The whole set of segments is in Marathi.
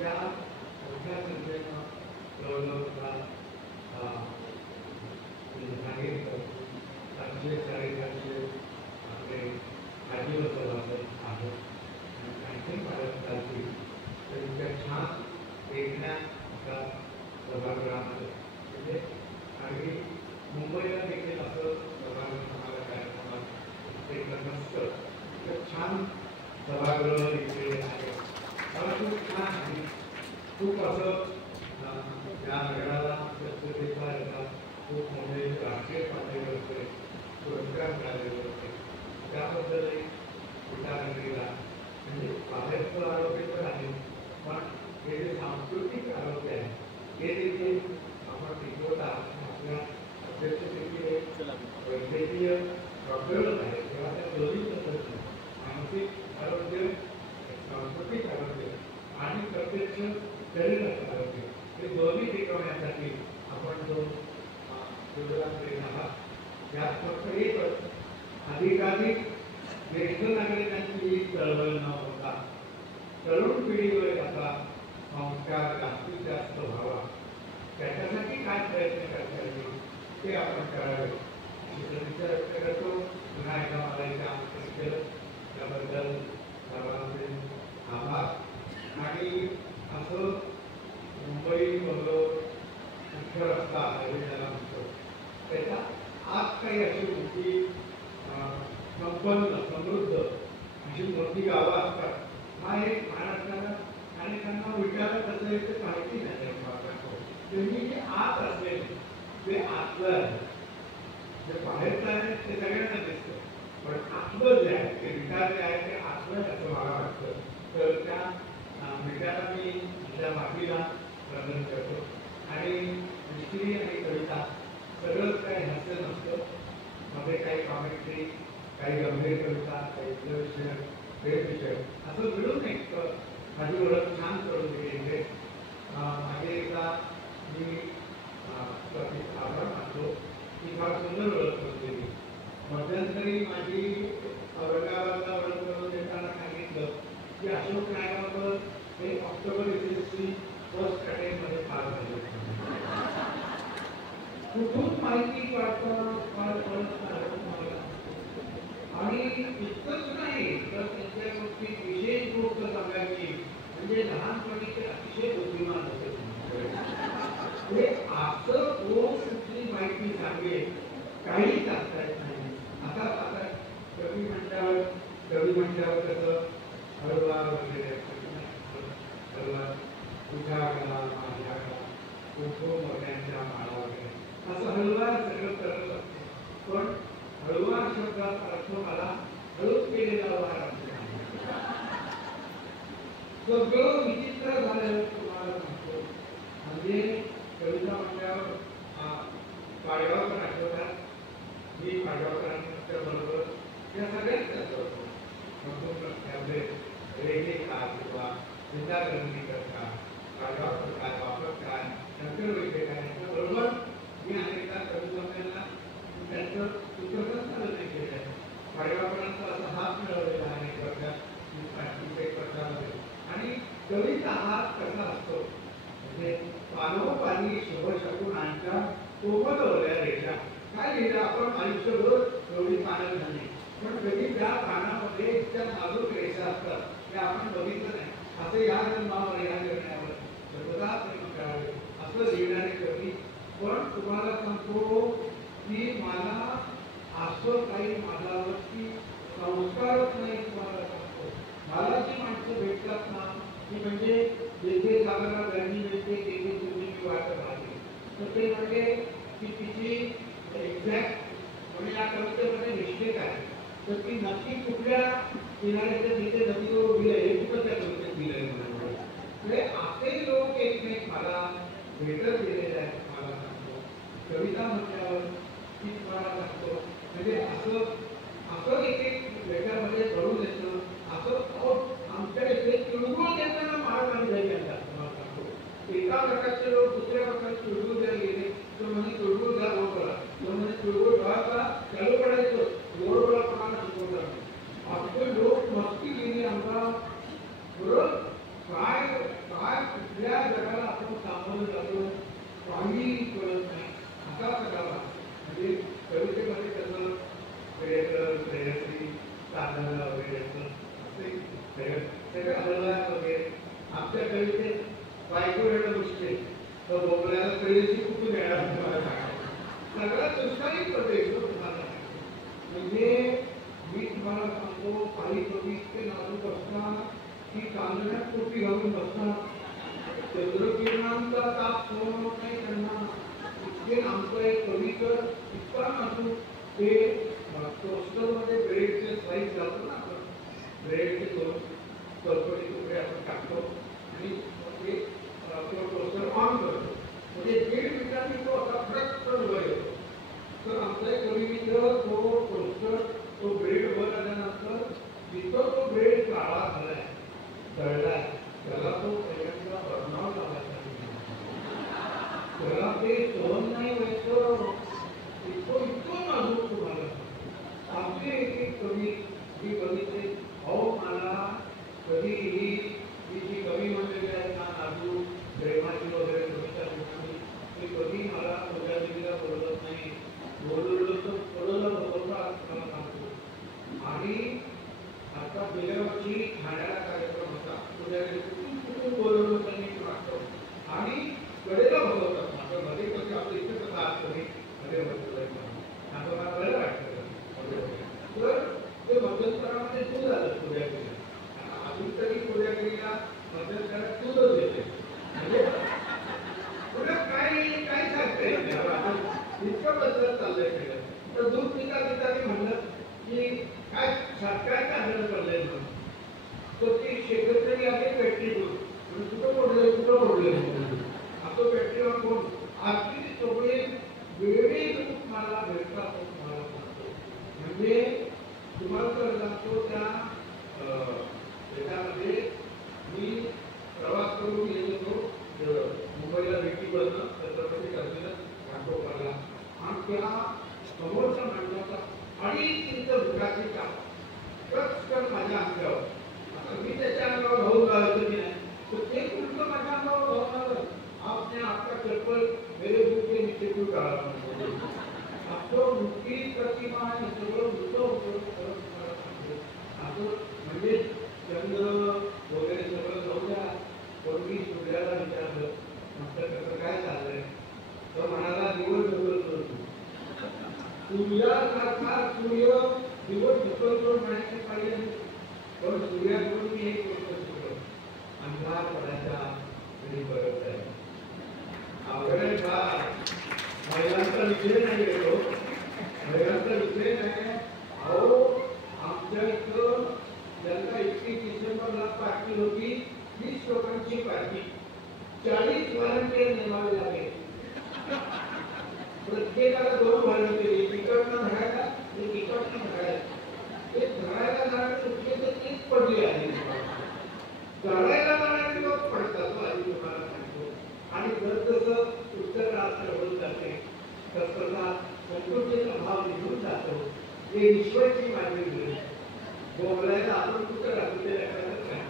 या मोठ्या संख्येनं जवळजवळ सांगितलं 700-450 आपले आजीव सभासद आहेत आणि आणखी वाढत चालतील तर इतक्या छान देखण्या एका सभागृहामध्ये म्हणजे अगदी मुंबईला देखील असं सभागृह आम्हाला कार्यक्रमात एक नसतं इतकं छान सभागृह इथे आहे. मला खूप छान आणि खूप असं या नगराला स्वच्छतेचा याचा खूप मोठे राष्ट्रीय पातळीवरचे पुरस्कार मिळालेले होते. त्याबद्दलही विचारनगरीला म्हणजे बाहेरचं आरोग्य तर आहे पण हे जे सांस्कृतिक आरोग्य आहे हे देखील आपण टिकवत आहात. आपल्या अध्यक्ष देखील एक वैद्यकीय डॉक्टरच आहे तेव्हा त्या दोन्ही पद्धती मानसिक आरोग्य सांस्कृतिक आरोग्य आणि प्रत्यक्ष शरीराचं आरोग्य हे दोन्ही टिकवण्यासाठी आपण जो योगदान करीत आहात यात फक्त एकच अधिकाधिक ज्येष्ठ नागरिकांची ही चळवळ न होता तरुण पिढीवर याचा संस्कार जास्तीत जास्त व्हावा त्याच्यासाठी काय प्रयत्न करता येईल ते आपण करावे अशी विचार व्यक्त करतो. पुन्हा एकदा मला इथे आमंत्रित केलं त्याबद्दल सर्वांचे आभार. आणि असं मुंबई बंगलोर मुख्य रस्ता हायवे ज्याला म्हणतो त्याच्या आज काही अशी मोठी संपन्न समृद्ध अशी मोठी गावं असतात. हा एक महाराष्ट्राला अनेकांना विचारत असेल तर माहिती नाही त्यांनी जे आत असलेले ते आतलं आहे जे बाहेरचं आहे ते सगळ्यांना दिसतं पण आतलं जे आहे ते विचार जे आहे ते आतलं असं मला वाटतं. तर त्या विचाराला मी त्या बाकीला प्रदान करतो आणि मिस्त्री आणि कविता सगळंच काही हास्य नसतं मध्ये काही कॉमेंट्री काही गंभीर कविता काही विषय वेळ विषय असं मिळून एक माझी ओळख छान करून दिली. मागे एकदा मी आभार मानतो की फार सुंदर ओळख करून दिली. मध्यंतरी माझी औरंगाबादला ओळख करून देताना सांगितलं की अशोक नायकावर हे ऑक्टोबर एसएससी फर्स्ट अटेम्प्टमध्ये पास झाले. कुठून माहिती काढतं आणि इतकंच नाही तर त्यांच्या बाबतीत विशेष गोष्ट सांगायची म्हणजे लहानपणीचे अतिशय बुद्धिमान होते. म्हणजे असं कोण कुठली माहिती सांगेल काही सांगता येत नाही. आता कवी म्हटल्यावर कसं हळूवार वगैरे हळूवार तुझ्या कला माझ्या कला खूप मोठ्यांच्या माळा वगैरे असं हळूवार सगळं करत असते. पण हळूवार शब्दाचा अर्थ मला हळूच केलेला वार सगळं विचित्र झालं तुम्हाला सांगतो. म्हणजे कविता म्हटल्यावर पाडगावकर आठवतात. मी पाडगावकरांच्या बरोबर या सगळ्याच करतो त्यामध्ये रेखेकार किंवा चिंता करंदीकर का पाडगावकर काय वापर काय शंकर वैद्य काय यांच्याबरोबर मी अनेकदा कवी संमेलनात त्यांचं चित्रपट चालू नाही केलं आहे. पाडगावकरांचा असा हात मिळवलेला आहे अनेक वर्षामध्ये आणि कवीचा हात कसा असतो म्हणजे पानोपानी शुभशकुनांच्या कोमलवल्या रेषा काय लिहिलं आपण आयुष्यभर एवढी पानं झाली पण कधी त्या पानामध्ये इतक्या नाजूक रेषा असतात त्या आपण बघितलं नाही. असं या जन्मावर या जगण्यावर सर्वदा प्रेम करावे असं लिहिणारे कवी. पण तुम्हाला सांगतो की मला असं काही माझ्यावरती संस्कारच नाही. तुम्हाला सांगतो मला जी माणसं भेटतात ना की म्हणजे जेथे साधारण गर्दी मिळते तेथे तुम्ही मी वाटत राहते तर ते म्हणजे की तिची एक्झॅक्ट म्हणजे या कवितेमध्ये मिस्टेक आहे तर ती नक्की कुठल्या किनाऱ्याच्या तिथे नदीवर उभी आहे हे कुठं त्या कवितेत दिलंय म्हणजे असे लोक एकमेक मला भेटत गेलेले आहेत. मला सांगतो कविता म्हटल्यावर की तुम्हाला सांगतो म्हणजे असं एक लेखनामध्ये घडून येतं. असं आमच्या इथे तिळगुळ देताना महाराजांनी जाईल येतात. तुम्हाला सांगतो एका प्रकारचे लोक दुसऱ्या प्रकारचे तिळगुळ द्यायला गेले तर म्हणजे तिळगुळ द्या गोड करा तर म्हणजे तिळगुळ ढळाचा चालू पडायचं गोड गोळापणाला शिकवतात. आपले लोक मस्ती गेली आमचा काय काय सगळ्या हलवाया वगैरे आमच्या कवितेत बायको येणं मुश्किल तर बोबल्याला कळीची कुठून येणार तुम्हाला सांगा सगळा दुष्काळी प्रदेश तुम्हाला म्हणजे मी तुम्हाला सांगतो काही कवी इतके नाजूक असतात की कांदण्यात टोपी घालून बसतात चंद्रकिरणांचा ताप सहन होत नाही त्यांना इतके आमचं एक कवी तर इतका नाजूक ते टोस्टरमध्ये ब्रेडचे स्लाइस घालतो ना आपण ब्रेडचे दोन चौकटी तुकडे आपण टाकतो आणि ते टोस्टर ऑन करतो म्हणजे 1.5 मिनिटांनी तो असा फटकन वर येतो तर आमचा एक कवी मित्र तो टोस्टर तो ब्रेड वर आल्यानंतर जिथं तो ब्रेड काळा झालाय तळलाय त्याला तो पहिल्यांदा बर्नआउट लावायचा त्याला ते सहन नाही व्हायचं इतकं नाजूक तुम्हाला आमची एक कवी ही कविते अहो मला कधीही मी जी कवी म्हणलेली आहे ना नाजूक प्रेमाची वगैरे कविता लिहिणारी ती कधी मला पूजा देवीला बोलत नाही बोलवलं तर बोलवलं बरोबर मला सांगतो आणि आता गेल्या वर्षी ठाण्याला कार्यक्रम होता पूजा कुठून बोलवलं त्यांनी वाटतो आणि कडेला बसवतात माझं मध्ये कधी आपलं इथे कसं आज कधी मध्ये बसवलं असं मला बरं वाटतं तर ते मध्यंतरामध्ये दूध आलं पूजागिरीला अजून तरी पूजागिरीला मध्यंतरात दूधच येते म्हणजे पुढे काय सांगता येत नाही इतकं बदलत चाललंय सगळं तर दूध पिता पिता मी म्हणलं की काय सरकारचं आग्रह चाललंय म्हणून तर ती शेतकरी आहे बॅटरी दूध कुठं ओढलंय असं बॅटरीवर कोण आजची सगळे वेगळे दूध मला भेटतात तुम्हाला सांगतो म्हणजे तुम्हाला तर सांगतो त्या त्याच्यामध्ये मी प्रवास करून येत होतो मुंबईला भेटीवरनं छत्रपती कर्जत घाटोपरला आणि त्या समोरच्या माणसाचा 2.5 इंच बुटाची टाक प्रचकन माझ्या अंगावर आता मी त्याच्या अंगावर धावून जायचं की नाही तर ते उलट माझ्या अंगावर धावून आलं आपने आपका चप्पल मेरे बुक के नीचे क्यों डाला आपको मुक्ती प्रतिमा आणि सगळं उलटं होतं असं म्हणजे चंद्र वगैरे सगळं जाऊ द्या पण मी सूर्याला विचारलं म्हटलं कसं काय चाललंय तर म्हणाला दिवस ढकलतो सूर्यासारखा सूर्य दिवस ढकलतो म्हणायचे पाहिजे पण सूर्याकडून मी एक गोष्ट शिकलो अंधार पडायचा तरी बरंच आहे अवघड फार महिलांचा विषय नाही येतो महिलांचा विषय नाही अहो आमच्या इथं ज्यांना 31 डिसेंबरला पार्टी होती 20 लोकांची पार्टी 40 व्हॉलंटियर नेमावे लागले प्रत्येकाला 2 व्हॉलंटियर तिकडनं धरायला आणि तिकडनं धरायला ते धरायला जाणारे मुख्यतः तेच पडले आहे धरायला जाणारे लोक पडतात आधी तुम्हाला सांगतो आणि जसजसं उत्तर राष्ट्र होत जाते तसतसा संस्कृतीचा भाव निघून जातो हे ईश्वरची माझी वेळ बोलायला आपण कुठं राहतो ते लक्षातच नाही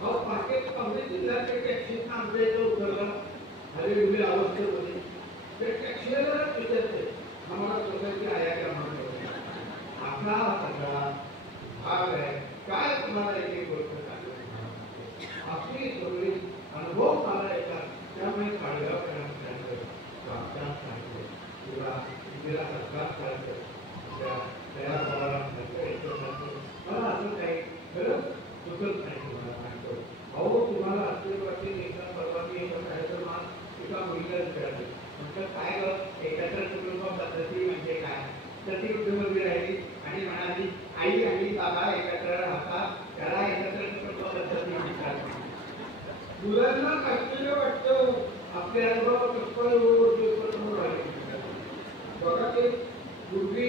अहो पाकिट काँग्रेस जिल्ह्याच्या टॅक्सीनं आमच्या इथं उतरला हरेमुले अवस्थेमध्ये त्या टॅक्सीवाल्यालाच विचारते आम्हाला सोसायटी आया का म्हणून असा सगळा भाग आहे काय तुम्हाला एक एक गोष्ट सांगतो आपली सगळी अनुभव मला येतात त्यामुळे काळगाव सांगतो किंवा इंदिरा सरकार सांगतो तयार मला असं काही खरंच सुचत नाही तुम्हाला सांगतो अहो तुम्हाला आश्चर्यवादी एका परवानी एका कार्यक्रमात एका मुलीला विचारले म्हटलं काय ग एकत्र कुटुंब पद्धती म्हणजे काय तर ती कुटुंबी राहिली आणि म्हणाली आई आणि बाबा एकत्र राहतात त्याला एकत्र कुटुंब पद्धती म्हणतात मुलांना आश्चर्य वाटतं आपले अनुभव कसं बघा ते पूर्वी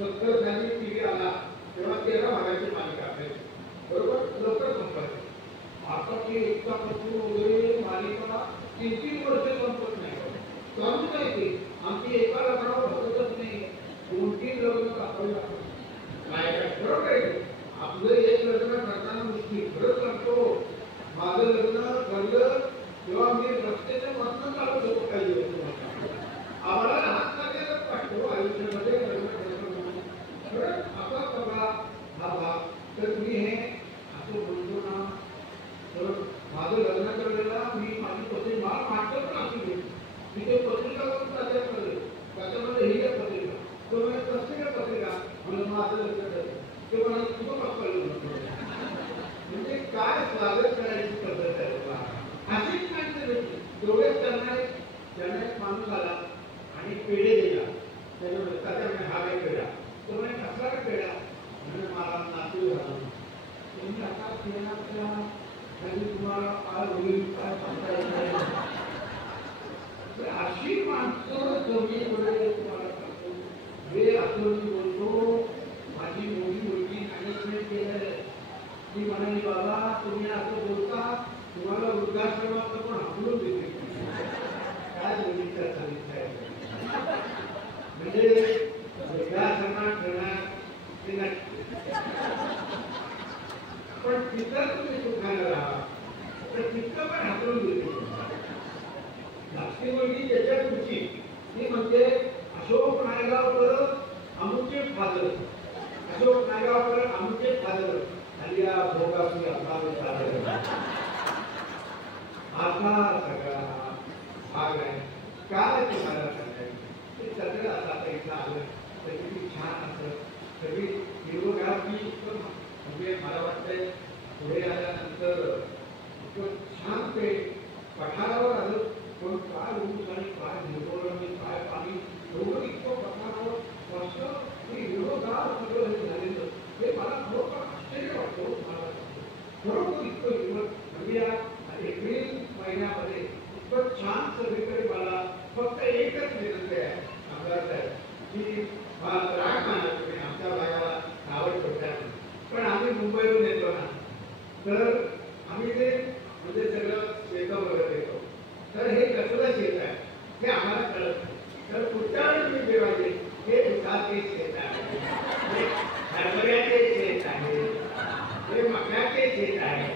70 साली टीव्ही आला तेव्हा 13 भागाची मालिका असायची बरोबर लवकर संपायची आता ती एकतापासून वगैरे मालिका 3-3 वर्ष संपत नाही चालू नाही ते आमची एका लग्नावर बघतच नाही 2-3 लग्न दाखवली काय बरोबर आहे आपलं एक लग्न करताना मुश्किल खरंच सांगतो माझं लग्न ठरलं तेव्हा मी रस्त्याच्या मधनं चालत होतो काही दिवस आम्हाला हात लागेलच वाटतो आयुष्यामध्ये लग्न खरंच आता बघा हा भाग तर मी हे स्वागत करायची पद्धत आहे बाबा अशीच माणसं दोघेच करणारे. त्यांना एक माणूस आला आणि पेढे दिला. त्याच्यामध्ये हा काय पेढा तो म्हणे कसला पेढा म्हणजे मला नातू झाला. तुम्ही आता पेढा तुम्हाला काय होईल काय सांगता येत नाही. अशी माणसं जमीन तुम्हाला सांगतो हे असं मी बोलतो. माझी मोठी मुलगी मॅनेजमेंट केलं ती म्हणाली बाबा तुम्ही असं बोलता तुम्हाला वृद्धाश्रमात पण हकलून देते. काय मुलीचा सांगितलं आहे म्हणजे वृद्धाश्रमात ठेवणार ते नक्की. पण तिथं तुम्ही सुखाने राहा तर तिथं पण हकलून देते. धाकटी मुलगी त्याच्या पुढची ती म्हणते अशोक नायगावकर अमुचे फादर अशोक नायगावकर अमुचे फादर आणि या भोगाची असावे सादर. असा सगळा भाग आहे. काय तुम्हाला सांगायचं ते सगळं आता इथं आलं तर किती छान असं सगळी हिरोग्राफी म्हणजे मला वाटतंय पुढे आल्यानंतर इतकं छान ते पठारावर आलं. पण काय ऊस आणि काय हिरवळ आणि काय पाणी एवढं इतकं पठारावर वर्ष हे हिरोगार सगळं हे झालेलं हे मला खरोखर आश्चर्य वाटतं. मला खरोखर इतकं हिरवळ म्हणजे या एप्रिल महिन्यामध्ये इतकं छान सगळीकडे मला फक्त एकच विनंती आहे आमदार साहेब की राग माना तुम्ही आमच्या भागाला आवड पडतात. पण आम्ही मुंबईहून येतो ना तर आम्ही ते म्हणजे सगळं शेतं बघत येतो. तर हे कसलं शेत आहे हे आम्हाला कळत नाही. तर पुढच्या वेळी मी जेव्हा येईल हे दुधाचे शेत आहे, हे हरभऱ्याचे शेत आहे, हे मक्याचे शेत आहे.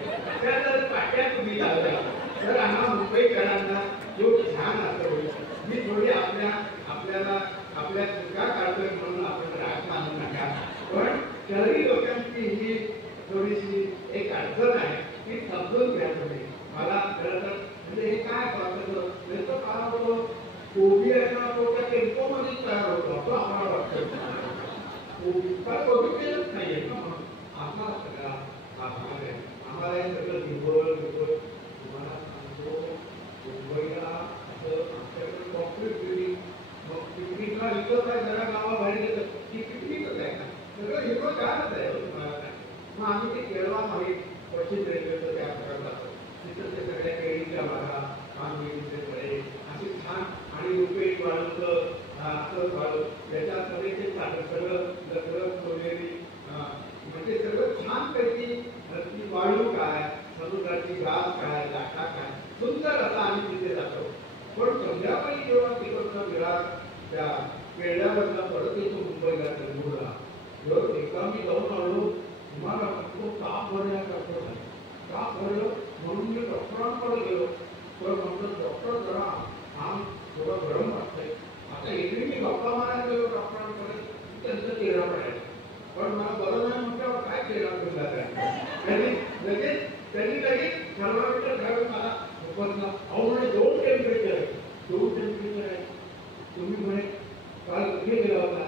त्या जर पाट्या तुम्ही लावल्या तर आम्हा मुंबईकरांना जो छान असं होईल. मी थोडी आपल्याला आपल्या चुका काढतोय म्हणून आपण राग मानू नका. पण शहरी लोकांची ही थोडीशी एक अडचण आहे ती समजून घ्या तुम्ही. मला खरं तर म्हणजे हे काय वाटतं त्याचं काय होतं कोबी असा तो त्या टेम्पोमध्येच तयार होतो असं आम्हाला वाटतं. पण कोबी केलंच नाहीये ना म्हणून असा सगळा हा भाग आहे. आम्हाला हे सगळं हिरवळ तुम्हाला सांगतो मुंबईला असं आमच्याकडे कॉन्क्रीट बिल्डिंग मग पिकनिकला इथं काय जरा गावाबाहेर गेलं ती पिकनिकच आहे ना सगळं हिरवळ कायच आहे तुम्हाला काय. मग आम्ही ते केळवा माहीत पश्चिम रेल्वेचं त्या भागात जातो तिथं ते सगळ्या केळीच्या बागा कामगिरीचे फळे असे छान आणि रुपेट वाळूचं असं वाळू त्याच्यामध्ये ते सगळं लकडं सोनेरी म्हणजे सगळं छानपैकी ती वाळू काय समुद्राची गाज काय लाटा काय सुंदर असा आम्ही तिथे जातो. पण संध्याकाळी जेव्हा तिकडचा विरार त्या केळ्यावरला परत येतो मुंबईला चंदूरला तेव्हा एकदा मी जाऊन आलो तुम्हाला तो ताप भरण्यासारखं झालं. ताप भरलं म्हणून मी डॉक्टरांकडे गेलो तर म्हणतो डॉक्टर जरा आम थोडं गरम वाटतंय. आता एरवी मी गप्पा मारायला गेलो डॉक्टरांकडे त्यांचं चेहरा पडायचं पण मला बरं नाही म्हटल्यावर काय चेहरा पडला काय त्यांनी लगेच थर्मामीटर घालून मला उपसला. अहो म्हणे दोन टेम्परेचर आहे तुम्ही म्हणे काल कुठे गेला होता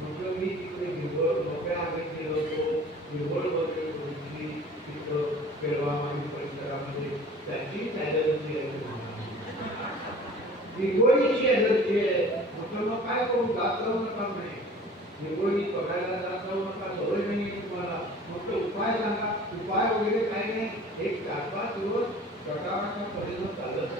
म्हटलं मी तिकडे हिरवळ मोकळ्या हवेत गेलो होतो. हिरवळ वगैरे थोडीशी तिथं केळवा माहीत परिसरामध्ये त्याची ॲलर्जी आहे हिरवळीची ॲलर्जी आहे. म्हटलं मग काय करू जात जाऊ नका म्हणे हिरवळी बघायला जात जाऊ नका सवय नाही तुम्हाला. म्हटलं उपाय सांगा. उपाय वगैरे काही नाही एक 4-5 दिवस गटाराच्या परीनं चालत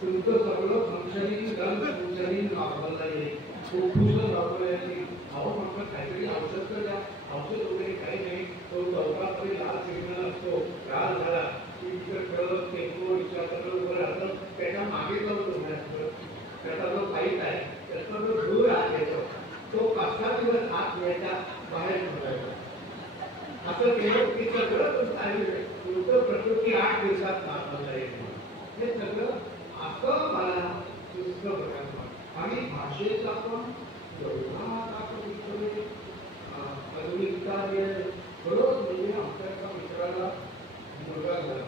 तुमचं सगळं फंक्शनिंग नॉर्मलला येईल. फुफ्फुसं नॉर्मल येईल. अहो म्हटलं काहीतरी औषध तर द्या. औषध वगैरे काही नाही. तो चौकामध्ये लाल सिग्नल असतो लाल झाला की तिकडं टेम्पो रिक्षा सगळं उभं राहतं त्याच्या मागे जाऊन तुम्हाला त्याचा जो पाईप आहे त्याचा जो धूर आत येतो तो 5-6 दिवस आत घ्यायचा बाहेर ठेवायचा. असं केलं की सगळं तुमचं प्रकृती 8 दिवसात नॉर्मलला येईल. हे सगळं असं मला सुस्त प्रकार आणि भाषेचा पण एवढा आधुनिकता खरंच म्हणजे आमच्या एका मित्राला मुलगा झाला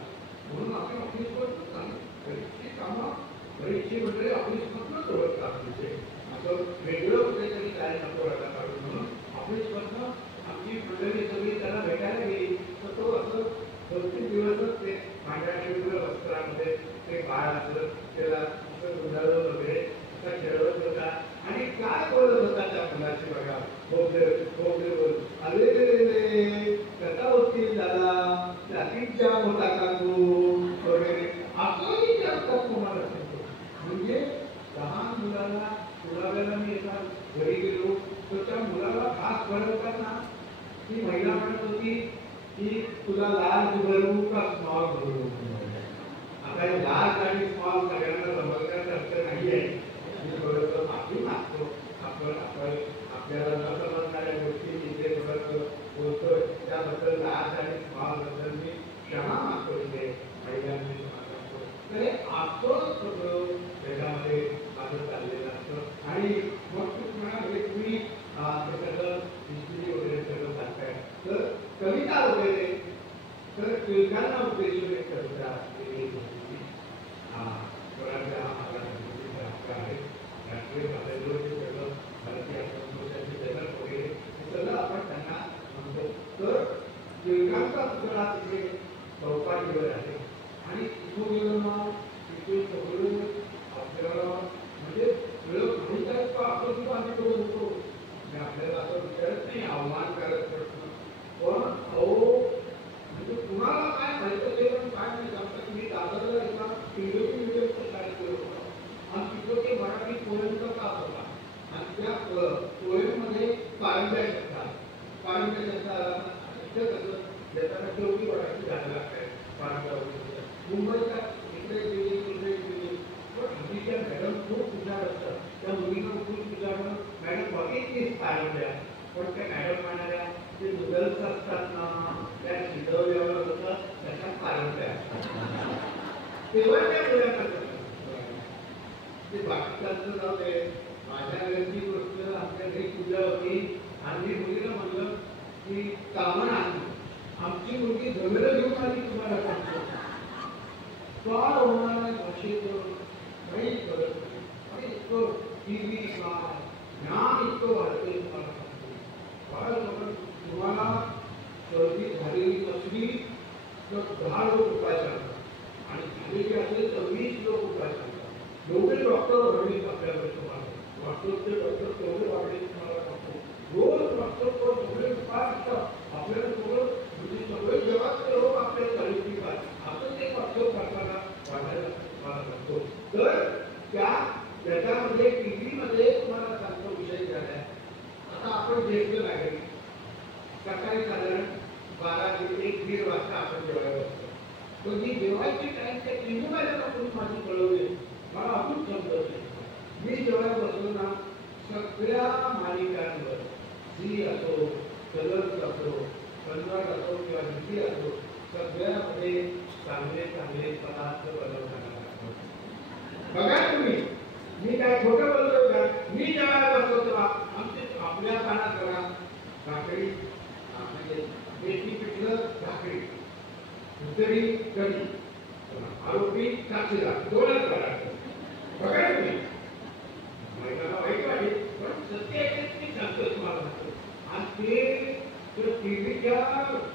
म्हणून आपण ऑफिसमधून घरची कामं घरची मंडळी ऑफिसमधूनच ओळखतात. म्हणजे असं वेगळं कुठेतरी काय नको राहता काढून म्हणून ऑफिसमधनं आमची मंडळी सगळी त्याला भेटायला गेली तर तो होती की तुला लार्ज भरू का स्मॉल भरू. आता हे लार्ज आणि स्मॉल सगळ्यांना समजण्यासारखं नाही आहे. मी थोडंसं माफी मागतो. आपण आपल्याला न समजणाऱ्या गोष्टी इथे थोडंसं बोलतोय त्याबद्दल लार्ज आणि स्मॉल बद्दल मी क्षमा मागतो. इथे महिलांनी मागतो तर हे आपलं सगळं त्याच्यामध्ये माझं चाललेलं असतं. आणि मग म्हणाले तुम्ही ते सगळं हिस्ट्री वगैरे सगळं सांगताय तर कविता वगैरे तर टिळकांना उद्देशून एक कविता केली होती. स्वराज्य हा माझा संस्कृतीचा हक्क आहे. राष्ट्रीय पातळीवर ते सगळं भारतीय संस्कृतीचे जनक वगैरे हे सगळं आपण त्यांना म्हणतो. तर टिळकांचा पुतळा तिथे चौपाटीवर आहे आणि इथून गेलं ना तिथे सगळं आपल्याला म्हणजे टिळक माहीत आहे का आपण सुद्धा आम्ही तो म्हणतो. आपल्याला असं विचारत नाही आव्हानकारक प्रश्न पण अहो म्हणजे कुणाला काय माहित असेल पण काय नाही सांगता की मी दादाला एका इंग्रजी मिडियमच्या शाळेत गेलो होतो आणि तिथं ते मराठी पोएमचा तास होता आणि त्या पोएममध्ये पारंब्या शब्दात पारंब्या शब्दाला इथं कसं ज्याच्याला शेवटी वडाची झाडं लागतात पारंब्या वगैरे मुंबईचा इकडे गेली पण हल्लीच्या मॅडम खूप हुशार असतात. त्या मुलींना खूप विचारणं मॅडम बघितलीच पारंब्या पण त्या मॅडम म्हणाल्या ते नूडल्स असतात ना त्या शिजवल्यावर होतं त्याच्या पारंब्या तेव्हा त्या मुलांना ते बाकीचं जाऊ दे. माझ्या घरची गोष्ट आमच्या घरी पूजा होती आणि मी मुलीला म्हणलं की कामं आणली. आमची मुलगी जमेलं घेऊन आली तुम्हाला सांगतो फार होणार भाषेचं काही करत नाही आणि इतकं टीव्ही ज्ञान इतकं वाढतंय तुम्हाला सांगतो. फार तुम्हाला सर्दी झालेली नसली तर 10 लोक उपाय सांगतात आणि झालेली असेल तर 20 लोक उपाय सांगतात. एवढे डॉक्टर वाढले आपल्याकडे तुम्हाला डॉक्टरचे डॉक्टर तेवढे वाढले तुम्हाला सांगतो. रोज डॉक्टर सगळे उपाय असतात आपल्याला सगळं म्हणजे सगळे जगातले लोक आपल्याला चालू आपण ते डॉक्टर करताना वाढायला तुम्हाला सांगतो. तर त्याच्यामध्ये टीव्हीमध्ये तुम्हाला सांगतो विषय झाला. आता आपण ज्येष्ठ नागरिक सकाळी साधारण 12 ते 1-1:30 वाजता आपण जेवायला बसतो. पण मी जेवायची टाइम त्या टीव्ही माझ्याकडून माझी कळवली मला अजून समजत नाही. मी जेवायला बसलो ना सगळ्या मालिकांवर झी असो कलर्स असो कन्नड असो किंवा हिंदी असो सगळ्यामध्ये चांगले चांगले पदार्थ बनवताना बघा तुम्ही. मी काय खोटं बोलतोय का. मी जेवायला बसलो तेव्हा आमचे आपल्या कानात करा भाकरी म्हणजे मेथी पिठलं भाकरी उतरी कढी आरोपी साक्षीदार 2च पदार्थ बघा तुम्ही. महिलांना वाईट वाटेल पण सत्य आहे मी सांगतो तुम्हाला आणि ते टीव्हीच्या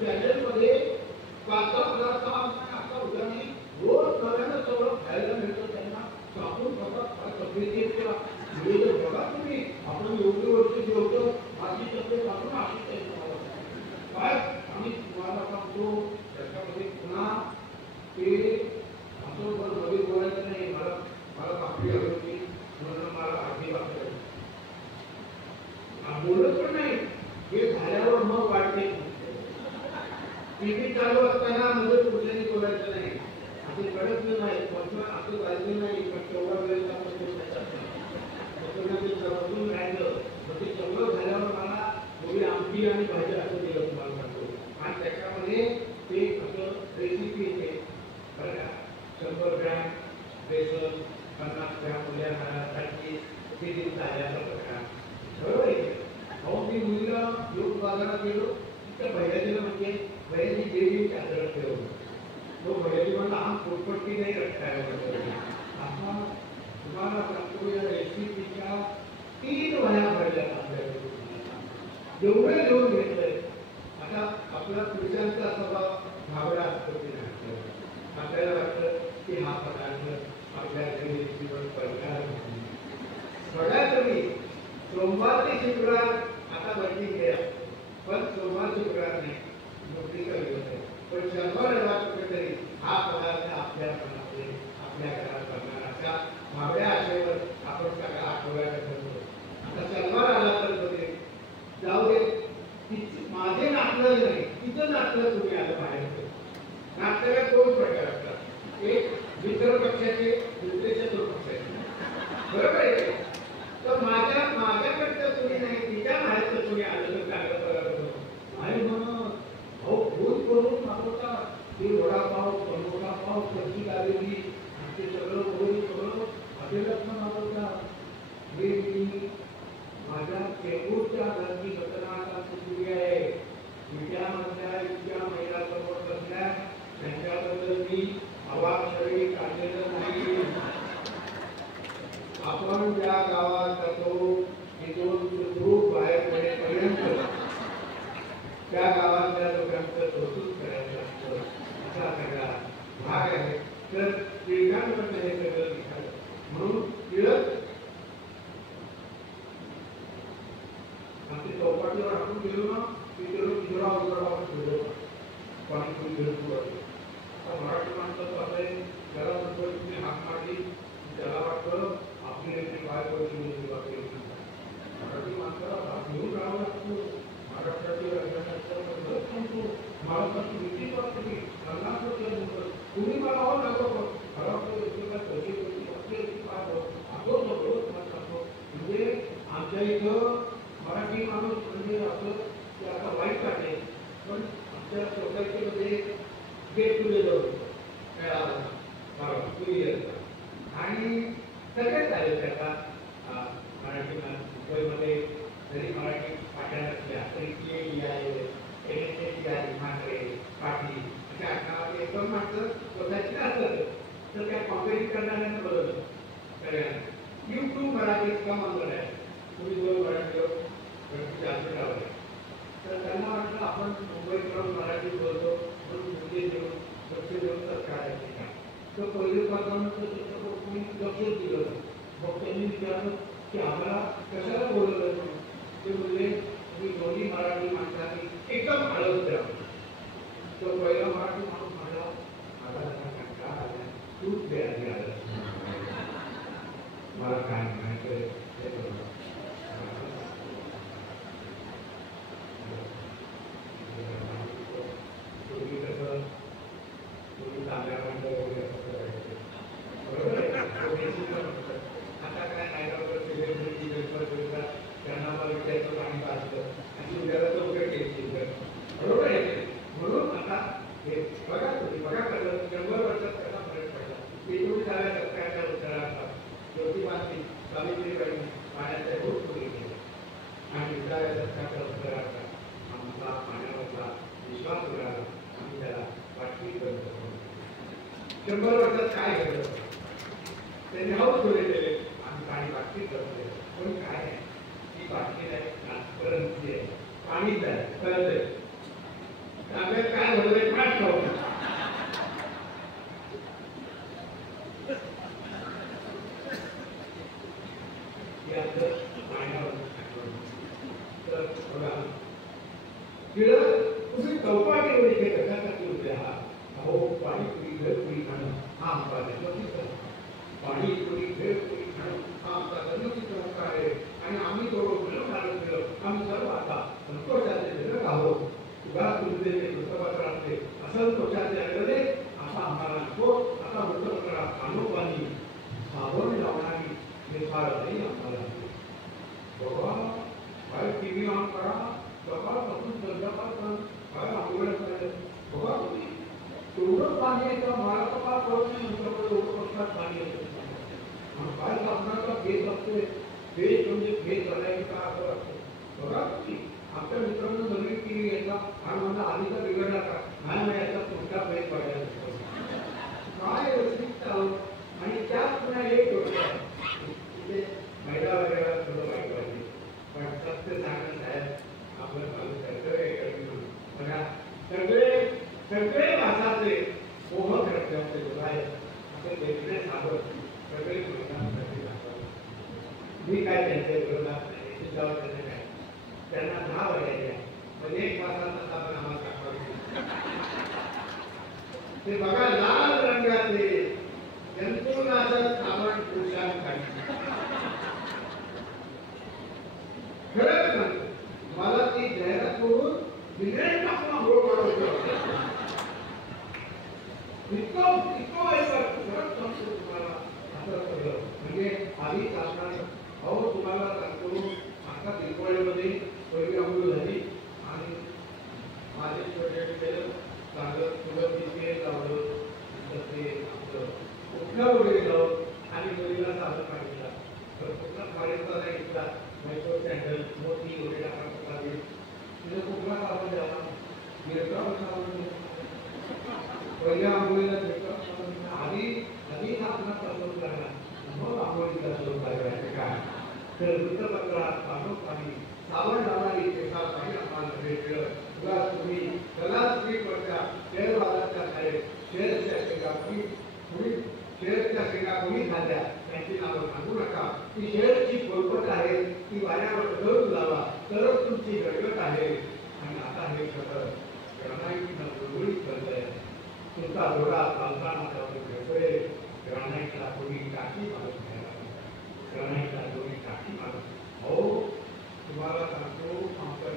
चॅनलमध्ये 5 पदार्थ आता उदाहरणी रोज नव्यानं सगळं खायला मिळतं त्यांना कापून खातात तब्येतीच्या बघा तुम्ही आपण एवढी वर्ष जेवतो माझी तब्येत आपण अशीच आहे तुम्हाला काय आम्ही तुम्हाला सांगतो त्याच्यामध्ये पुन्हा ते असं नवीन बोलायचं नाही. मला कापडी हवी होती म्हणून मला आधी वाटत बोलत पण नाही. हे झाल्यावर मग वाटते टीव्ही चालू असताना मध्ये कुठल्याही बोलायचं नाही. असं कळत नाही असं जायचं नाही पण तेवढा वेळ बसून राहिलं मग ते सगळं झाल्यावर मला थोडी आमटी आणि भाज्या असं दिलं तुम्हाला सांगतो. आणि त्याच्यामध्ये ते असं रेसिपी येते बरं का. 100 ग्रॅम बेसन 50 ग्रॅम उद्या खाण्यासाठी किती ताज्याचा प्रकार बरोबर आहे. अहो मी मुलीला योग बाजारात गेलो त्या भैयाजीला म्हणजे भैयाजी देवी चादर ठेवलं तो भैयाजी म्हणला हा पोटपट्टी नाही रट्टाय असा तुम्हाला सांगतो. या रेसिपीच्या 3 वह्या भरल्या आपल्याकडे एवढे लिहून घेतलंय. आता आपला पुरुषांचा स्वभाव घाबरा असतो की नाही आपल्याला वाटतं की हा पदार्थ आपल्या रेसिपीवर पडणार बघा तुम्ही. सोमवार ते शुक्रवार आता वर्किंग डे पण सोमवार शुक्रवार नाही नोकरीचा दिवस आहे पण शनिवार रविवार कुठेतरी हा पदार्थ आपल्या मनामध्ये आपल्या घरात बनणार अशा भावड्या आशेवर आपण सगळ्या आठवड्यात ठरवतो. आता शनिवार आला तर बघे जाऊ दे माझे नातलं नाही तिचं नुसतं नाटलं तुम्ही आलं बाहेर. नाटकाला दोन प्रकार असतात, एक मित्र पक्षाचे, दुसरे शत्रू पक्षाचे, बरोबर आहे. तर माझ्याकडचं तुम्ही नाही, तिच्या बाहेरचं तुम्ही आलं तर चांगलं बरोबर आणि म्हणून अहो भूत करून मागवता ते वडापाव, समोसा पाव, कशी गालेली ते सगळं करून सगळं हॉटेलात मागवता. हे मी माझ्या चेंबूरच्या घरची घटना आता सुरू आहे. विद्यामधल्या इतक्या महिला समोर बसल्या, त्यांच्याबद्दल मी अवाक्षरी काढलेलं नाही. आपण ज्या गावात जातो तिथून ग्रुप बाहेर पडेपर्यंत त्या गावातल्या लोकांचं कौतुक करायचं असतं, असा सगळा भाग आहे. तर टिळकांकडनं हे सगळं दिसतं. म्हणून टिळक आमच्या चौपाटीवर आपण गेलो ना, तिथे हिजराव फिरलो, पाणीपुरी घेऊन आता मराठी माणसाचं असं आहे, त्याला नंतर तुम्ही हाक मारली त्याला वाटतं आपली काय परिस्थिती वाटते. मराठी माणसाला भाग घेऊन राहावं लागतो. महाराष्ट्राचे राजकारणात सांगतो, महाराष्ट्राची भीती वाटते की तुम्ही मला हवं लागतो म्हणजे आमच्या इथं मराठी माणूस म्हणजे असं ते आता वाईट वाटते, पण आमच्या सोसायटीमध्ये गेट टुगेदर होतं आणि सगळ्यात आले त्याचा मराठी मुंबईमध्ये जरी मराठी पाट्या नसल्या तरी ठाकरे पाटील अशा नावाचे एकदम माणसं सोसायटीला असतात. तर त्या कॉम्पिटिट करणाऱ्यांना बरोबर सगळ्यांना यूट्यूब मराठी इतका मंत्र आहे, तुम्ही दोन मराठी जास्त लावले तर त्यांना वाटलं आपण मुंबईकडून मराठी बोलतो म्हणून हिंदी देऊन लक्ष देऊन तर काय तर पहिल्यापासून कोणी लक्षच दिलं. मग त्यांनी विचारलं की आम्हाला कशाला बोलवलं म्हणून. ते बोलले तुम्ही दोन्ही मराठी माणसांनी एकदम आळस द्या. तो पहिला मराठी माणूस म्हणाला मला कंटाळा आला, तूच द्यायला आलं मला काय म्हणायचं ते बरोबर. तुम्ही कसं तुम्ही चांगल्या माणसं वगैरे असं करायचं बरोबर आहे. आता काय नायगावकर सेलिब्रिटी त्यांना मला विचारायचं पाणी पाजलं आणि उद्याला चौकट घ्यायची बरोबर आहे. म्हणून आता हे बघा तुम्ही बघा कसं 100 वर्षात कसा फरक पडला. ते तुम्ही सगळ्या सरकारच्या उत्तरात ज्योतिबाची सावित्रीबाई पाण्याचे भूत पुढे गेले आणि उद्या सरकारच्या उत्तरात आमचा पाण्यावरचा विश्वास उडाला. आम्ही त्याला वाटणी करतो. 100 वर्षात काय घडलं त्यांनी हाऊस थोडे केले आम्ही पाणी वाटणी करतो. पण काय आहे ती वाटणी आहे, ट्रान्सपरन्सी आहे, पाणीच आहे, कळतंय ताब्यात काय होतं पाठ ठेवतो. तर बघा तुम्ही चौपाटी कशासाठी होते हा अहो पाणीपुरी घरपुरी खाणं हा आमचा जन्मसिद्ध पाणीपुरी घरपुरी खाणं हा आमचा जन्मसिद्ध हक्क आहे आणि आम्ही तो मिळून आलो केलं. आम्ही सर्व आता संतोषाचे जनक आहोत. तुला तुझे वृत्तपत्रातले असंतोषाचे अग्रले असा आम्हाला नको. आता वृत्तपत्रात खानोपानी साबण लावणारी हे फार नाही आम्हाला. बाबा काय टीव्ही ऑन करा सकाळपासून संध्याकाळपर्यंत काय आंघोळ करायचं बघा तुम्ही तेवढं पाणी येतं. मला तर काय कळत नाही नंतर एवढं कष्टात पाणी येतं काय साबणाचा भेद असतोय. भेद म्हणजे भेद करायची का असं असतं बघा तुम्ही. आमच्या मित्रांनो नवीन टीव्ही घेतला आणि मला आधीचा बिघडला का नाही मिळायचा तुमचा भेद पडायला काय रसिकता आणि त्यात पुन्हा एक गोष्ट तिथे महिला वगैरे थोडं वाईट पाहिजे पण सत्य सांगणं साहेब आपलं चालू कर्तव्य बघा सगळे भाषाचे मोहक रस्त्याचे आहेत असे देखणे साधत सगळे महिलांसाठी मी काय त्यांच्या विरोधात नाही सुद्धा त्यांना काय त्यांना 10 वयाच्या म्हणजे 1 तासाचा आपण आम्हाला दाखवायचे ते बघा लाल रंगाचे जंतुनाशक साबण पुरुषांसाठी खरंच मला ती जाहिरात करून सिगरेट टाकून आंघोळ करत इतकं इतकं वाईट वाटतं खरंच सांगतो तुम्हाला असं सगळं म्हणजे आधी असणार अहो तुम्हाला सांगतो आता दिवाळीमध्ये पहिली अंघोळ झाली आणि माझे छोटे केलं चांगलं फुलं तिथे लावलं ते आपलं कुठला वगैरे लावून आणि मुलीला साधन काढला तर कुठला काढायचा नाही इथला मायक्रो सँडल मोती वगैरे टाकायचा तिथे कुठला साधन द्यावा मिरकावर साधन पहिल्या आंघोळीला आधी आधी आपला प्रसंग लागला मग आंघोळीचा सुरू करायचं काय तर वृत्तपत्रात पाठोपाठी सावण लावणारी केसासाठी आम्हाला भेटलं तुला तुम्ही कला स्त्रीवरच्या शेअर बाजाराच्या शाळेत शेअरच्या शेगा कोणी शेअरच्या शेगा कोणी झाल्या त्यांची नावं सांगू नका ती शेअरची पोलपट आहे ती वाऱ्यावर धरून लावा तरच तुमची गडगड आहे आणि आता हे सगळं ग्रानाईटनं गुळगुळीत बनलंय तुमचा डोळा चालताना त्यावर भेटतोय ग्रानाईटला कोणी टाकी मारून घ्यायला ग्रानाईटला कोणी टाकी मारून हो तुम्हाला सांगतो आमच्या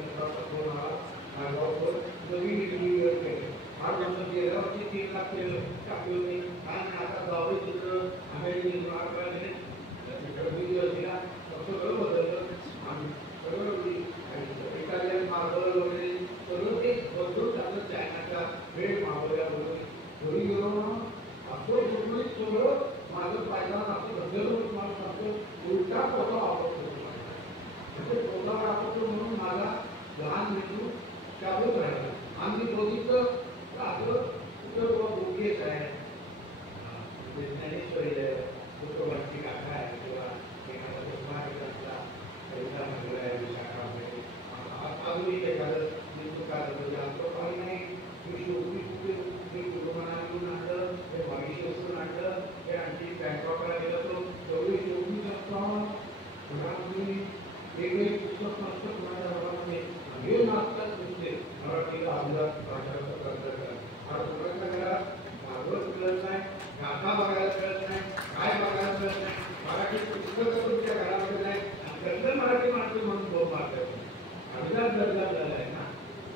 नवीन टीव्हीवर केलं आज आमचं गेल्यावरती 3 लाख केलं टाकलं नाही आणि आता गावी तिकडं अमेरिकेत महाराष्ट्राने तिकडं दिला सगळं बदललं आम्ही सगळं इटालियन मार्बल वगैरे सगळं ते बदलून टाकलं चायनाच्या वेळ मावल्यावरून घरी गेलो ना असं गुरगुरीत सगळं माझं पाहिला असं बदललं तुम्हाला सांगतो उलटा पोता वापरतो म्हणजे पोता वापरतो म्हणून मला लहान मेंदू चालूच राहिला आम्ही बघितलं असं कुठं बोगेच आहे ज्ञानेश्वरी आहे कुठं वाटची काका आहे किंवा एखादा पुष्पाचा कविता मंडळ आहे विशाखामध्ये अजूनही एखादं जास्त काही नाही मी शेवटी कुठे कुटुंबाला आणलं हे वाईशी वस्तून आणलं हे आणखी बँकॉकला गेलं तो तेवढी शेवटी शकतो घरामध्ये वेगवेगळे पुस्तक नसतं कुणाच्या घरामध्ये हे मागतात पुस्तके मराठीला आमदार भाषाचं कर्तव्य कुणाच्या घरात भागवत मिळत नाही गाथा बघायला मिळत नाही काय बघायला मिळत नाही मराठी पुस्तकं तुमच्या घरामध्ये नाही आणि मराठी माणसं म्हणून बोल मारतात अभिजात दर्जा झाला आहे ना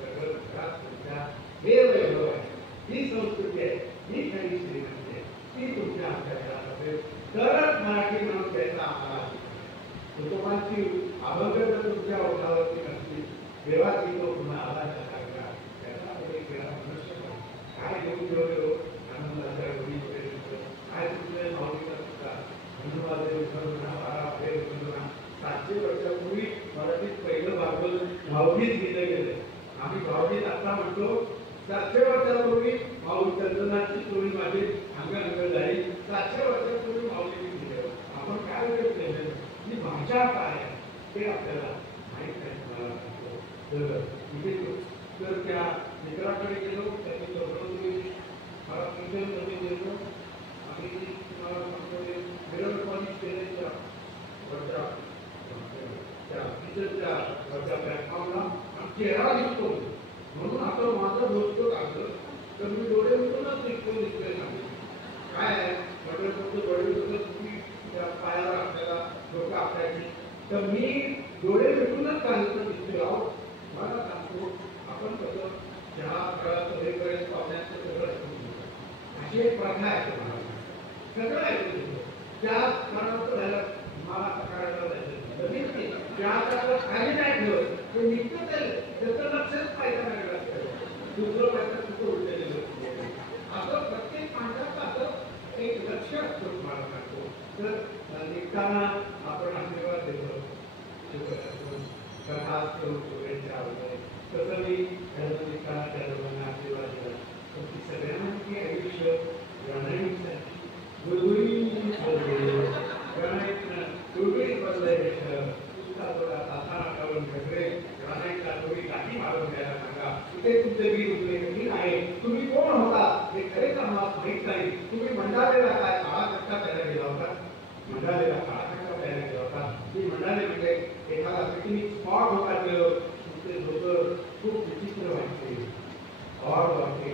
सगळं घरात तुमच्या हे वैभव आहे ही संस्कृती आहे ही खरी श्रीमंती आहे ती तुमच्या आमच्या घरात असेल तरच मराठी म्हणून त्याचा आम्हाला कुटुंबाची अभंग जर तुमच्या ओठावरती नसली देवाची तो पुन्हा आला त्याचा त्याचा एक वेळा मनुष्य काय घेऊन ठेवलो आनंदाच्या गोडी वगैरे काय तुमच्या भावनिका सुद्धा हनुमादेव बारा फेर 700 वर्षापूर्वी मराठीत पहिलं भागवत भावगीत लिहिलं गेलं आम्ही भावगीत आता म्हणतो 700 वर्षापूर्वी भाऊ चंदनाची टोळी माझी अंगण झाली 700 वर्षापूर्वी भावगीत लिहिलं आपण काय केलं ही भाषा काय आहे ते आपल्याला माहीत नाही तुम्हाला सांगतो तर त्या मित्राकडे गेलो त्याची चौकशी मला तुमच्यामध्ये गेलो आम्ही तुम्हाला सांगतो मिरवणुकी केलेल्या वरच्या त्या किचनच्या वरच्या प्लॅटफॉर्मला चेहरा दिसतो म्हणून आता माझं डोकं टाकलं तर मी डोळे मिळूनच दिसतोय काय आहे म्हटलं तुमचं डोळे तुम्ही त्या पायाला आपल्याला डोकं आपल्याची तर मी डोळे मिटूनच काढतो दिसतोय राहू मला सांगतो आपण कसं चहा फळाचं हे करेल पाहुण्याचं सगळं अशी एक प्रथा आहे तुम्हाला सगळं ऐकून त्या मनाचं झालं मला करायला जायचं त्या खाली नाही ठेवत ते निघतं त्याचं लक्षच पाहिजे नाही दुसरं पाहिजे कुठं उठलेलं असं प्रत्येक माणसाचं असं एक लक्ष असतो तुम्हाला सांगतो तर निघताना आपण आशीर्वाद देतो कथा करून शुभेच्छा वगैरे तसं मी निघताना त्या लोकांना आशीर्वाद दिला तर ती सगळ्यांची आयुष्य ग्रानाईट गुळगुळीत बदलय तासानाकावरून घडले ग्रानाईटला थोडी टाकी मारून द्यायला सांगा इथे तुमचे वीर उचले आहे तुम्ही कोण होता हे खरेच आम्हाला माहीत नाही तुम्ही मंडालेला काय काळा कट्टा प्यायला गेला होता मंडालेला काळा कट्टा प्यायला गेला होता ती मंडाले म्हणजे एखादा पिकनिक स्पॉट होता तुमचे लोक खूप विचित्र वाटते ऑड वाटते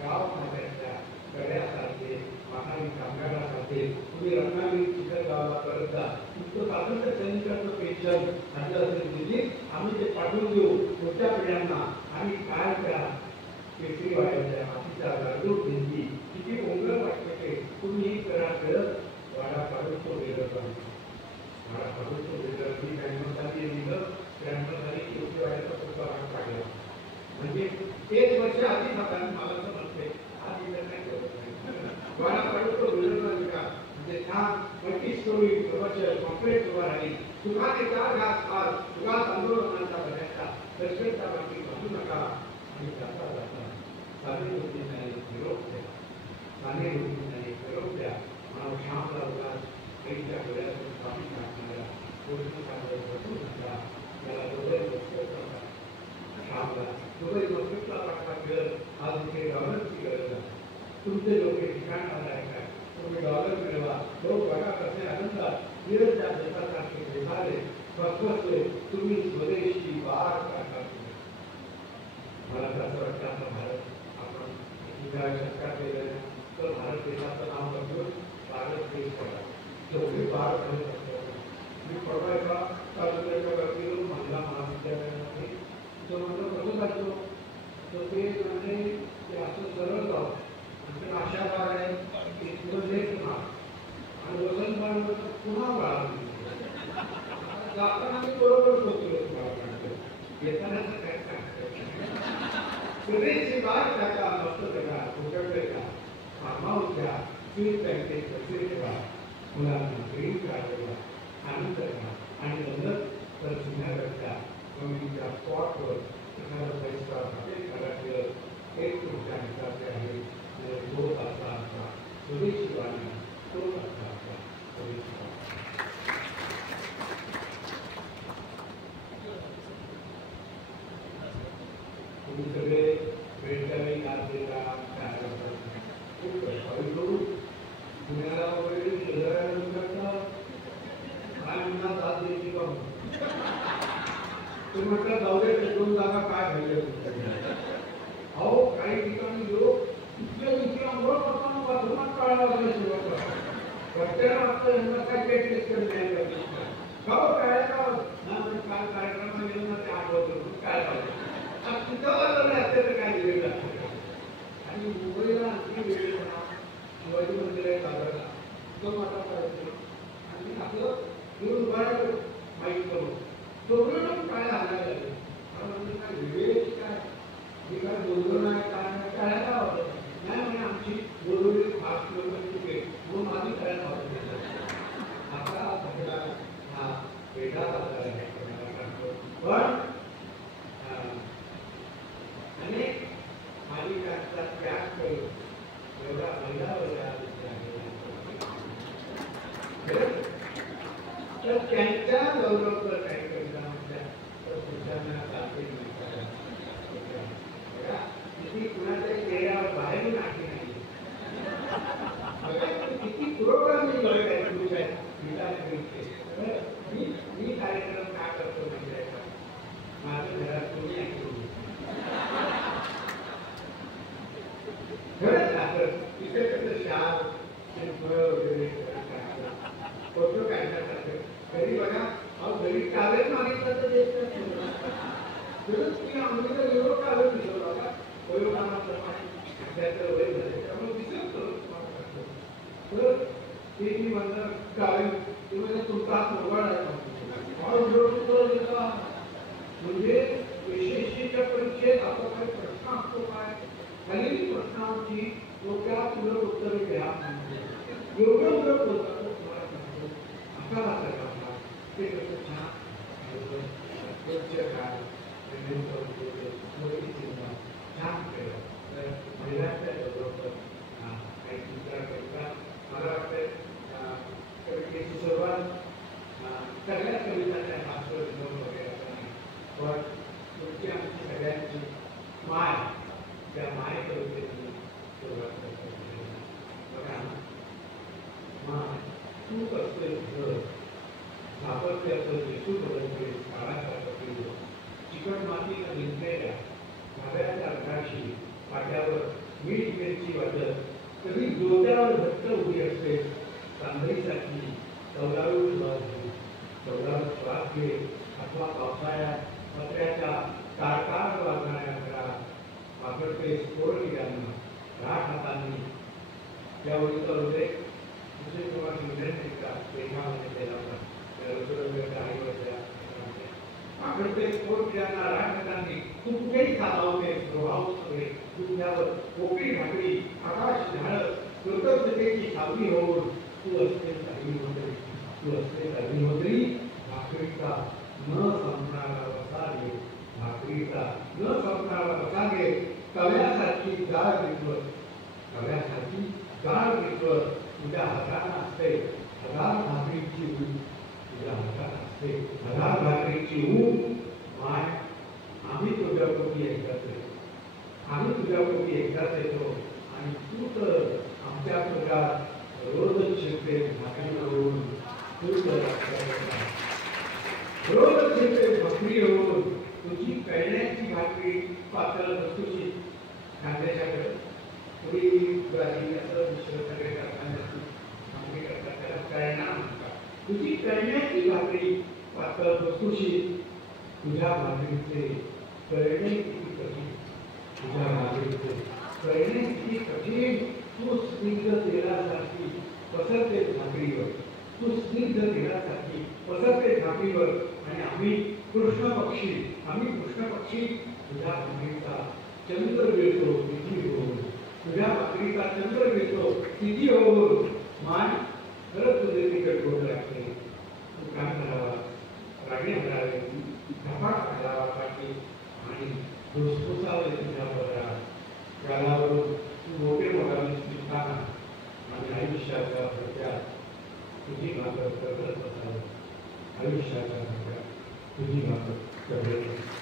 गाव खात्याच्या गड्यासारखे महावी कामगारासारखे तुम्ही रत्नागिरी चिखलगावला परत जा तुमचं स्वातंत्र्य सैनिकांचं पेन्शन आणलं असेल दिल्लीत आम्ही ते पाठवून देऊ पुढच्या पिढ्यांना आणि काय करा केसरी वाड्याच्या मातीचा गाडून भिंती किती ओंगळ वाटते ते तुम्ही करा करत वाडा काढून तो वेगळं वाडा काढून तो वेगळं मी ब्याण्णवसाली लिहिलं 93 केसरी वाड्याचा फोटो आपण काढला म्हणजे 1 वर्ष आधी मला समजते आधी तर नाही करत वाडा काढून तो वेगळं का म्हणजे छान मल्टी स्टोरी कमर्शियल कॉम्प्लेक्स उभा राहील सुखाने 4 घास खाल सुखात आंदोलनाचा बघायचा दर्शनचा बाकी बांधू नका आणि जाता जाता साने गोष्टींना एक निरोप द्या साने गोष्टींना एक निरोप द्या मानव श्यामला उदास कैच्या डोळ्यातून पाणी टाकणारा गोष्टी सागर बसू नका त्याला दुबई मस्कटला श्यामला दुबई मस्कटला पाठवा खेळ आज इथे डॉलरची गरज आहे तुमचे लोक ठिकाण आहे काय तुम्ही डॉलर मिळवा लोक बघा कसे आनंदात विरच्या देशासारखे देशाले फसफसले तुम्ही स्वदेशी बाळ टाका मला तर असं वाटतं आपला भारत आपण 11व्या शतकात गेलेला तर भारत देशाचं नाव बदलून भारत देश पडला जेवढे भारत आणि मी परवा एका तालुक्याच्या वतीनं महिला महाविद्यालयामध्ये जो म्हणलं कसं जातो तर ते म्हणजे ते असं सरळ जावं म्हणजे आशा बाळ आहे इथलं लेख माग आणि वसंत पुन्हा बाळा जाताना मी बरोबर पोचलो येताना काय स्वदेशी बाळ टाका मस्त टाका तुमच्याकडे का कामावर घ्या स्वीट बँकेत पैसे ठेवा मुलांना ग्रीन कार्ड आनंद करा आणि नंतर तर सिंहागडच्या कमिटीच्या स्पॉटवर एखादा पैसा हॉटेल घरातील एक तुमच्या हिताचे आहे तो तासाचा स्वदेशी वाणी तो तासाचा स्वदेशी तुम्ही सगळे वेळच्यावेळी नाच देता काय खूप करू पुण्याला वगैरे शेजाऱ्या काय म्हणा दाद द्यायची का ते म्हटलं जाऊ दे 2 जागा काय घ्यायला अहो काही ठिकाणी लोक इतक्या अंघोळ करताना बाथरूमात काढायला लागले सुरुवात प्रत्येकाला वाटतं यांना काय पेट टेस्ट नाही काय काल कार्यक्रमाला गेलो ना ते आठवत काय पाहिजे तिथं काय दिलेलं आणि मुंबईला आणखी वेळ शिवाजी मंदिर आहे सागरला तो माझा पाहिजे आणि आपलं घेऊन उभारायचं माहीत करून सगळं काय आणायला लागेल म्हणजे काय विवेक काय मी काय बोललो नाही काय नाही करायला आवडत नाही म्हणजे आमची बोलवलेली 5 किलोमीटर चुके म्हणून माझी करायला आवडत आता सगळा हा वेगळा आजार आहे पण अनेक मालिकांचा त्याग करून एवढा महिला तर त्यांच्या गौरव काही कविता म्हटल्या तर पुरुषांना चालते किती कुणाच्या चेहऱ्यावर बाहेरून आखी नाही किती पुरोगामी पुरुष आहे मी कार्यक्रम का करतो म्हणजे माझ्या घरात तुम्ही ऐकून खरंच असं तिथे कसं शाल वगैरे फोटो काढण्यासारखं घरी बघा अहो घरी कागद मागितलं तर देत खरंच मी आम्ही एवढं कागद दिसतो बघा वयोमानाप्रमाणे वय झाले त्यामुळे दिसत तर ते मी म्हणलं कागद ते म्हणजे तुमचा हात मोबाईल आहे म्हणजे यशस्वीच्या परीक्षेत आता काही प्रश्न असतो काय खालील प्रश्नांची डोक्यात तुला उत्तर घ्या एवढं उलट बोलतात तुम्हाला सांगतो असा वाचा ते कसं छान छान केलं तर महिलांच्या बरोबर काही चित्रा कविता मला वाटतं कवितेची सुरुवात सगळ्या कवितांच्या मास्टर वगैरे असं नाही पण तुमची आमची सगळ्यांची माय त्या माय कवितेची सुरुवात करतो बघा माय तू कसले घर सापत्याचं येशू बदलते काळासारखं चिकट मातीनं भिंकलेल्या धाब्याच्या अंगाशी पाट्यावर मीठ मिरची वाटत कधी जोत्यावर घट्ट उभी असते सांधळीसाठी चौदावी श्वास घे अथवा पावसाळ्यात पत्र्याच्या तारकार वाजणाऱ्या घरात वापरतेस त्यावेळी तर होते दुसरे कुमार शिंदे का एकामध्ये केला होता त्या आई वर्षा आपण ते कोट त्यांना राजकारणी खूप काही चालवते प्रभाव सगळे तुझ्यावर कोपी घातली आकाश झाड कृतज्ञतेची सावली होऊन तू असते अग्निहोत्री तू असते अग्निहोत्री भाकरीचा न संपणारा वसागे भाकरीचा न संपणारा वसागे तव्यासारखी जाळ घेतलं तव्यासारखी जाळ घेतलं तुझ्या हाताने असते हजार भाकरीची ऊन तुझ्या हाताने असते हजार भाकरीची ऊन माय आम्ही तुझ्या पोटी एकदाच येतो आम्ही तुझ्या पोटी एकदाच येतो आणि तू तर आमच्या पोटात रोजच शिरते भाकरी होऊन तू तर रोजच शिरते भाकरी होऊन तुझी कळण्याची भाकरी पातळ वस्तूची खांद्याच्याकडे थोडी ब्राझील असं मिश्र सगळे करताना भाकरी करतात त्याला कळणा म्हणतात तुझी कळण्याची भाकरी पातळ वस्तूशी तुझ्या भाकरीचे कळणे किती कठीण तुझ्या भाकरीचे कळणे किती कठीण तू स्निग्ध तेलासारखी पसरते भाकरीवर तू स्निग्ध तेलासारखी पसरते भाकरीवर आणि आम्ही कृष्ण पक्षी तुझ्या भाकरीचा चंद्र मिळतो तिथी होऊन तुझ्या भाकरीचा चंद्र मिळतो तिथी होऊन मान खरंच तुझे तिकट गोड लागते तू काय करावा रागे भरावे धपाट घालावा पाठी आणि धुसफुसावे तुझ्या पदरात गालावरून तू मोठे मोठाने निघताना आणि आयुष्याच्या भरत्यात तुझी भाकर करत बसावं आयुष्याच्या भरत्यात तुझी भाकर करत